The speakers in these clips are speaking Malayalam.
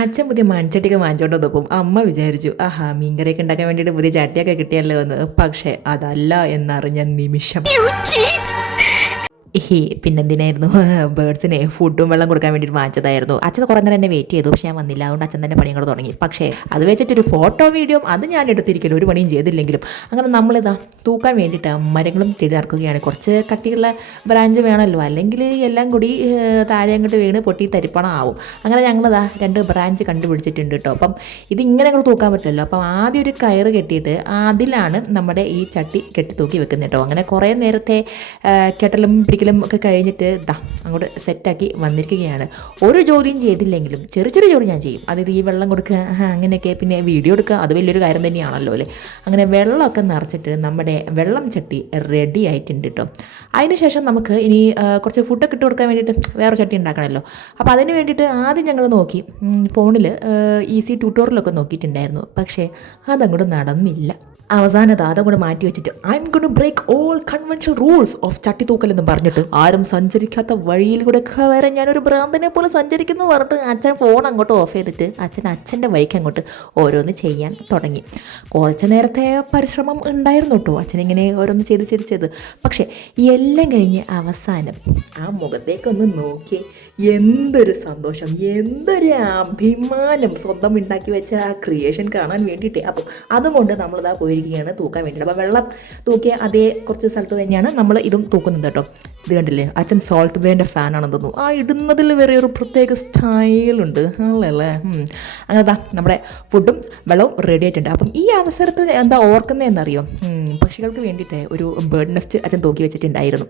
അച്ഛൻ പുതിയ മൺചട്ടിയൊക്കെ വാങ്ങിച്ചോണ്ട് വന്നപ്പം അമ്മ വിചാരിച്ചു ആഹാ മീൻകറിയൊക്കെ ഉണ്ടാക്കാൻ വേണ്ടിയിട്ട് പുതിയ ചട്ടിയൊക്കെ കിട്ടിയല്ലോ എന്ന്. പക്ഷേ അതല്ല എന്നറിഞ്ഞ നിമിഷം പിന്നെന്തിനായിരുന്നു ബേഡ്സിനെ ഫുഡും വെള്ളം കൊടുക്കാൻ വേണ്ടിയിട്ട് വാങ്ങിച്ചതായിരുന്നു. അച്ഛൻ കുറേ നേരം എന്നെ വെയിറ്റ് ചെയ്തു, പക്ഷേ ഞാൻ വന്നില്ല. അതുകൊണ്ട് അച്ഛൻ തന്നെ പണിയും കൂടെ തുടങ്ങി. പക്ഷേ അത് വെച്ചിട്ടൊരു ഫോട്ടോ വീഡിയോ അത് ഞാൻ എടുത്തിരിക്കില്ല, ഒരു പണിയും ചെയ്തില്ലെങ്കിലും. അങ്ങനെ നമ്മളിതാ തൂക്കാൻ വേണ്ടിയിട്ട് മരങ്ങളും ചെടി നടക്കുകയാണ്. കുറച്ച് കട്ടിയുള്ള ബ്രാഞ്ച് വേണമല്ലോ, അല്ലെങ്കിൽ എല്ലാം കൂടി താഴെ അങ്ങോട്ട് വീണ് പൊട്ടി തരിപ്പണം ആവും. അങ്ങനെ ഞങ്ങളിതാ 2 ബ്രാഞ്ച് കണ്ടുപിടിച്ചിട്ടുണ്ട് കേട്ടോ. അപ്പം ഇതിങ്ങനെ ഞങ്ങൾ തൂക്കാൻ പറ്റില്ലല്ലോ. അപ്പം ആദ്യം ഒരു കയറ് കെട്ടിയിട്ട് അതിലാണ് നമ്മുടെ ഈ ചട്ടി കെട്ടി തൂക്കി വെക്കുന്നത് കേട്ടോ. അങ്ങനെ കുറേ നേരത്തെ കെട്ടലും പിടിക്കലും ഒക്കെ കഴിഞ്ഞിട്ട് അങ്ങോട്ട് സെറ്റാക്കി വന്നിരിക്കുകയാണ്. ഒരു ജോലിയും ചെയ്തില്ലെങ്കിലും ചെറിയ ചെറിയ ജോലി ഞാൻ ചെയ്യും. അതായത് ഈ വെള്ളം കൊടുക്കുക അങ്ങനെയൊക്കെ, പിന്നെ വീഡിയോ എടുക്കുക, അത് വലിയൊരു കാര്യം തന്നെയാണല്ലോ അല്ലേ. അങ്ങനെ വെള്ളമൊക്കെ നിറച്ചിട്ട് നമ്മുടെ വെള്ളം ചട്ടി റെഡി ആയിട്ടുണ്ട് കേട്ടോ. അതിനുശേഷം നമുക്ക് ഇനി കുറച്ച് ഫുഡൊക്കെ ഇട്ട് കൊടുക്കാൻ വേണ്ടിയിട്ട് വേറെ ചട്ടി ഉണ്ടാക്കണമല്ലോ. അപ്പോൾ അതിന് വേണ്ടിയിട്ട് ആദ്യം ഞങ്ങൾ നോക്കി ഫോണിൽ ഈസി ട്യൂട്ടോറിയലൊക്കെ നോക്കിയിട്ടുണ്ടായിരുന്നു. പക്ഷേ അതങ്ങോട്ട് നടന്നില്ല. അവസാനത് അതങ്ങോട്ട് മാറ്റി വെച്ചിട്ട് I'm gonna break all conventional rules of ചട്ടി തൂക്കലെന്ന് പറഞ്ഞിട്ട് ആരും സഞ്ചരിക്കാത്ത വഴിയിൽ കൂടെ വരെ ഞാനൊരു ഭ്രാന്തനെ പോലെ സഞ്ചരിക്കുന്നു പറഞ്ഞിട്ട് അച്ഛൻ ഫോൺ അങ്ങോട്ട് ഓഫ് ചെയ്തിട്ട് അച്ഛൻ്റെ വഴിക്ക് അങ്ങോട്ട് ഓരോന്ന് ചെയ്യാൻ തുടങ്ങി. കുറച്ച് നേരത്തെ പരിശ്രമം ഉണ്ടായിരുന്നു കേട്ടോ, അച്ഛനിങ്ങനെ ഓരോന്ന് ചെയ്ത്. പക്ഷേ എല്ലാം കഴിഞ്ഞ് അവസാനം ആ മുഖത്തേക്കൊന്ന് നോക്കി, എന്തൊരു സന്തോഷം, എന്തൊരു അഭിമാനം, സ്വന്തം ഉണ്ടാക്കി വെച്ച ആ ക്രിയേഷൻ കാണാൻ വേണ്ടിയിട്ട്. അപ്പം അതുകൊണ്ട് നമ്മളിതാ പോയിരിക്കുകയാണ് തൂക്കാൻ വേണ്ടിയിട്ട്. അപ്പോൾ വെള്ളം തൂക്കിയ അതേ കുറച്ച് സ്ഥലത്ത് തന്നെയാണ് നമ്മൾ ഇതും തൂക്കുന്നത് കേട്ടോ. ഇത് കണ്ടില്ലേ, അച്ഛൻ സോൾട്ട് ബേൻ്റെ ഫാനാണെന്ന് തോന്നുന്നു. ആ ഇടുന്നതിൽ വേറെ ഒരു പ്രത്യേക സ്റ്റൈലുണ്ട് അല്ലേ. അങ്ങനെതാ നമ്മുടെ ഫുഡും വെള്ളവും റെഡി ആയിട്ടുണ്ട്. അപ്പം ഈ അവസരത്തിൽ എന്താ ഓർക്കുന്നതെന്നറിയോ, പക്ഷികൾക്ക് വേണ്ടിയിട്ട് ഒരു ബേർഡ് നെസ്റ്റ് അച്ഛൻ തൂക്കി വെച്ചിട്ടുണ്ടായിരുന്നു.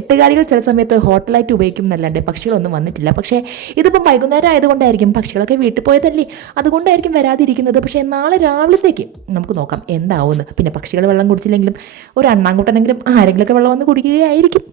8 കാലികൾ ചില സമയത്ത് ഹോട്ടലായിട്ട് ഉപയോഗിക്കും എന്നല്ലാണ്ട് പക്ഷികളൊന്നും വന്നിട്ടില്ല. പക്ഷേ ഇതിപ്പം വൈകുന്നേരം ആയതുകൊണ്ടായിരിക്കും, പക്ഷികളൊക്കെ വീട്ടിൽ പോയതല്ലേ, അതുകൊണ്ടായിരിക്കും വരാതിരിക്കുന്നത്. പക്ഷേ നാളെ രാവിലത്തേക്ക് നമുക്ക് നോക്കാം എന്താവുമെന്ന്. പിന്നെ പക്ഷികൾ വെള്ളം കുടിച്ചില്ലെങ്കിലും ഒരു അണ്ണാങ്കുട്ടനെങ്കിലും ആരെങ്കിലുമൊക്കെ വെള്ളം വന്ന് കുടിക്കുകയായിരിക്കും.